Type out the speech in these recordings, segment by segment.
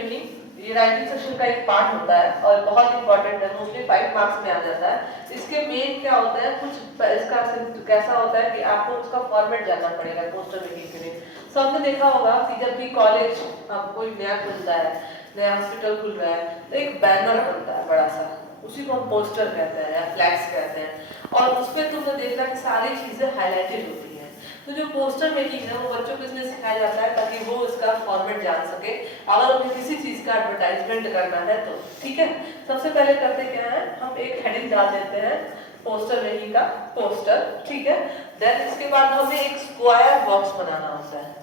Making ये writing section का एक पार्ट होता है और बहुत इंपॉर्टेंट है, मोस्टली 5 मार्क्स में आ जाता है। इसके मेन क्या होता है, कुछ इसका कैसा होता है कि आपको उसका फॉर्मेट जानना पड़ेगा पोस्टर मेकिंग के लिए। सबने देखा होगा कि जब भी कॉलेज कोई नया खुलता है, नया हॉस्पिटल खुल रहा है, तो एक बैनर बनता है बड़ा सा, उसी को हम पोस्टर कहते हैं या फ्लैक्स कहते हैं, और उस पर तुमने देखना कि सारी चीजें हाईलाइटेड होती है। तो जो पोस्टर मेकिंग है वो बच्चों को इसलिए सिखाया जाता है ताकि वो इसका फॉर्मेट जान सके अगर उन्हें किसी चीज का एडवर्टाइजमेंट करना है तो। ठीक है, सबसे पहले करते क्या है, हम एक हेडिंग डाल देते हैं पोस्टर मेकिंग का, पोस्टर। ठीक है, देन इसके बाद हमें एक स्क्वायर बॉक्स बनाना होता है।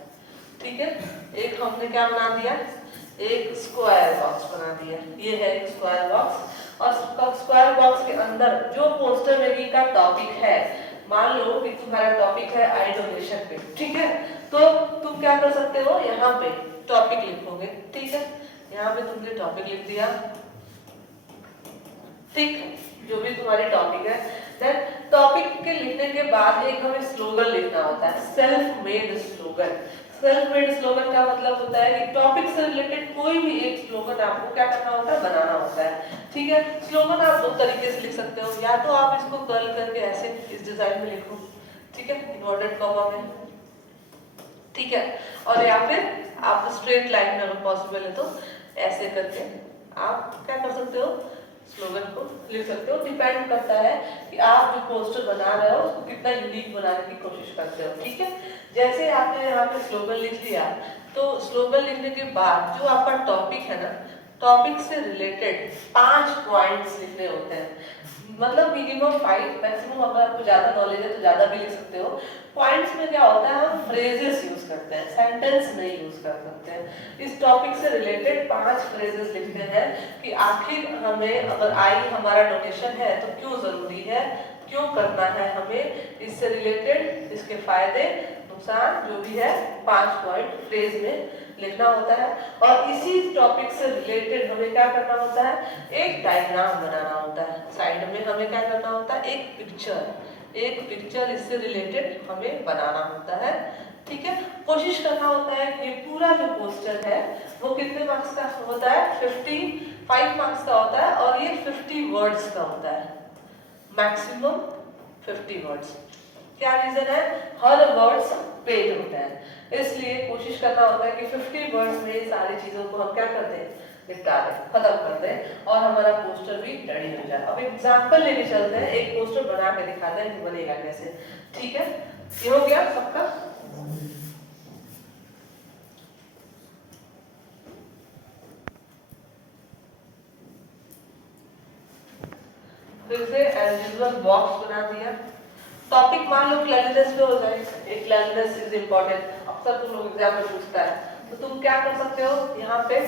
ठीक है, एक हमने क्या बना दिया, एक स्क्वायर बॉक्स बना दिया, ये है एक स्क्वायर बॉक्स। और स्क्वायर बॉक्स के अंदर जो पोस्टर मेकिंग का टॉपिक है, मान लो कि तुम्हारा टॉपिक है आई डोनेशन पे, ठीक है, तो तुम क्या कर सकते हो, यहाँ पे टॉपिक लिखोगे। ठीक है, यहाँ पे तुमने टॉपिक लिख दिया, ठीक, जो भी तुम्हारी टॉपिक है। देन टॉपिक के लिखने के बाद एक हमें स्लोगन लिखना होता है, self made slogan. Self made slogan का मतलब होता है कि टॉपिक से रिलेटेड कोई भी एक स्लोगन आपको क्या करना होता है, बनाना होता है। ठीक है, स्लोगन आप दो तरीके से लिख सकते हो, या तो आप इसको कर्ल करके ऐसे इस डिजाइन में लिखो, ठीक है, इन्वर्टेड कॉमा में, ठीक है, और या फिर आप स्ट्रेट लाइन में अगर पॉसिबल है तो ऐसे करके आप क्या कर सकते हो, स्लोगन को लिख सकते हो। डिपेंड करता है कि आप जो पोस्टर बना रहे हो उसको कितना यूनिक बनाने की कोशिश करते हो। ठीक है, जैसे आपने यहाँ पे स्लोगन लिख लिया, तो स्लोगन लिखने के बाद जो आपका टॉपिक है ना, टॉपिक से रिलेटेड 5 पॉइंट्स लिखने होते हैं, मतलब मिनिमम 5, मैक्सिमम अगर आपको ज्यादा नॉलेज है तो ज्यादा भी लिख सकते हो। पॉइंट्स में क्या होता है, हम फ्रेजेस यूज करते हैं, सेंटेंस नहीं यूज कर सकते हैं। इस टॉपिक से रिलेटेड 5 फ्रेजेस लिखते हैं कि आखिर हमें अगर आई हमारा डोनेशन है तो क्यों जरूरी है, क्यों करना है हमें, इससे रिलेटेड इसके फायदे नुकसान जो भी है 5 पॉइंट फ्रेज में लिखना होता है। और इसी टॉपिक से रिलेटेड हमें क्या करना होता है, एक डायग्राम बनाना होता है। साइड में हमें क्या करना होता है, एक पिक्चर इससे रिलेटेड हमें बनाना होता है। ठीक है, कोशिश करना होता है कि पूरा जो पोस्टर है वो कितने मार्क्स का होता है, 55 मार्क्स का होता है, और ये 50 वर्ड्स का होता है, मैक्सिमम 50 वर्ड्स। क्या रीजन है, हर वर्ड्स पेड होता है, इसलिए कोशिश करना होता है कि 50 वर्ड्स में सारी चीजों को हम क्या कर दें, निपटा दें, खत्म कर दें, और हमारा पोस्टर भी रेडी हो जाए। अब एग्जांपल लेके चलते हैं, एक पोस्टर बना के दिखाते हैं कि बनेगा कैसे। ठीक है, ये हो गया सबका। फिर से एज यूजुअल बॉक्स बना दिया। टॉपिक मान लो क्लैरिनेस पे हो जाए, एक क्लैरिनेस इज इम्पोर्टेंट, अक्सर तुम लोग एग्जाम में पूछता है, तो तुम क्या कर सकते हो, यहाँ पे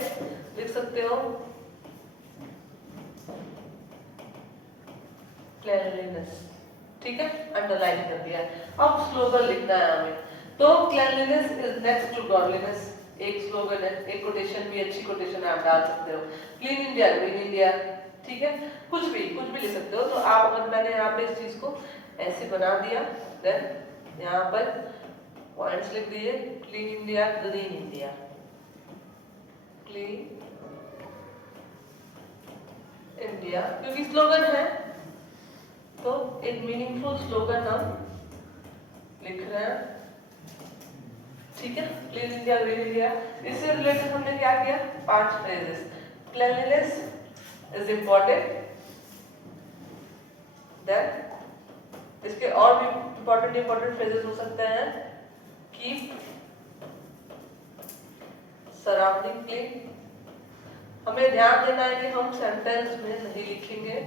लिख सकते हो क्लैरिनेस। ठीक है, अंडरलाइन कर दिया। अब स्लोगन लिखना है हमें, तो क्लैरिनेस इज नेक्स्ट टू गॉडलीनेस, एक स्लोगन है, एक कोटेशन भी, अच्छी कोटेशन आप डाल सकते हो, क्लीन इंडिया ग्रीन इंडिया। ठीक है, कुछ भी लिख सकते हो। तो आप, अगर मैंने यहाँ पे इस चीज को ऐसे बना दिया, देन यहाँ पर पॉइंट्स लिख दिए, clean India green India, clean India, क्योंकि स्लोगन है तो एक मीनिंगफुल स्लोगन हम लिख रहे हैं। ठीक है, क्लीन इंडिया ग्रीन इंडिया, इससे रिलेटेड हमने क्या किया, 5 phrases. Cleanliness is important, then इसके और भी इंपॉर्टेंट फ्रेजेस हो सकते हैं, कीप सराउंडिंग क्लीन। हमें ध्यान देना है कि हम सेंटेंस में नहीं लिखेंगे,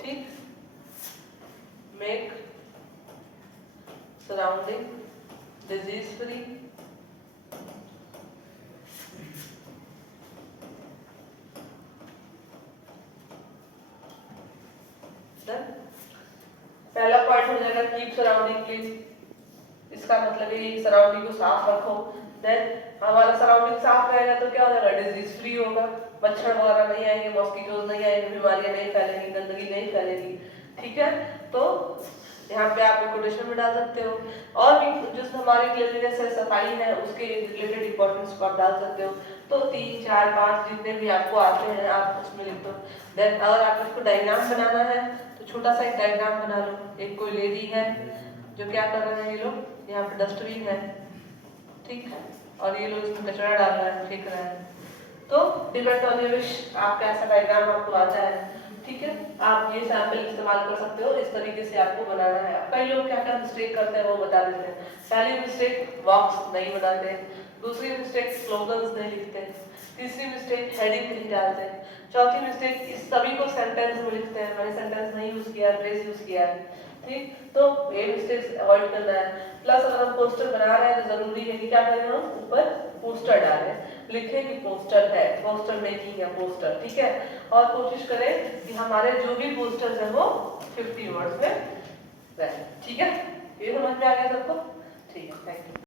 ठीक, मेक सराउंडिंग डिजीज फ्री, पहला पॉइंट हो जाएगा कीप सराउंडिंग क्लीन। इसका मतलब है कि सराउंडिंग को साफ रखो। देन हमारा सराउंडिंग साफ रहेगा तो क्या हो जाएगा, डिजीज फ्री होगा, मच्छर वगैरह नहीं आएंगे, मॉस्किटोज नहीं आएंगे, बीमारियां नहीं फैलेंगी, गंदगी नहीं फैलेगी। ठीक है, तो यहाँ पे आप कोटेशन में डाल सकते हो, और भी जो हमारी क्लीनलीनेस है, सफाई है, उसके रिलेटेड इंपॉर्टेंस को आप डाल सकते हो। तो 3, 4, 5 जितने भी आपको आते हैं आप उसमें लिख दो। देन अगर आप इसको डायग्राम बनाना है तो छोटा सा एक डायग्राम बना लो। एक कोई लेडी है जो क्या कर रहे हैं, ये लोग, यहाँ पे डस्टबिन है, ठीक है, और ये लोग इसमें कचरा डाल रहा है, फेंक रहा है। तो डिपेंड ऑन योर विश, आप कैसा डायग्राम आपको आता है, ठीक है। आप ये सैंपल इस्तेमाल कर सकते हो, इस तरीके से आपको बनाना है। कई लोग क्या क्या मिस्टेक करते हैं वो बता देते हैं। पहली मिस्टेक बॉक्स नहीं बनाते, दूसरी मिस्टेक स्लोगन्स नहीं लिखते, तीसरी मिस्टेक हेडिंग नहीं डालते, चौथी मिस्टेक इस सभी को सेंटेंस में लिखते हैं, मैंने सेंटेंस नहीं यूज किया, फ्रेज यूज किया है, ठीक। तो ये मिस्टेक्स अवॉइड करना है। प्लस अगर हम पोस्टर बना रहे हैं तो जरूरी है कि क्या करें, हम ऊपर पोस्टर डालें, लिखें कि पोस्टर है, पोस्टर मेकिंग है, पोस्टर, ठीक है। और कोशिश करें कि हमारे जो भी पोस्टर्स हैं वो 50 वर्ड्स में रहे, ठीक है। ये समझ में आ गया सबको, ठीक है, थैंक यू।